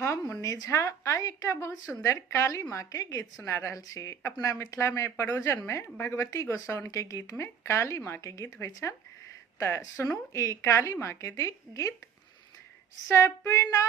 हम मुन्नी झा आइ एकटा बहुत सुंदर काली माँ के गीत सुना रहल छी। अपना मिथिला में परोजन में भगवती गोसाउन के गीत में काली माँ के गीत होइ छन। त सुनू ई काली माँ के गीत। सपना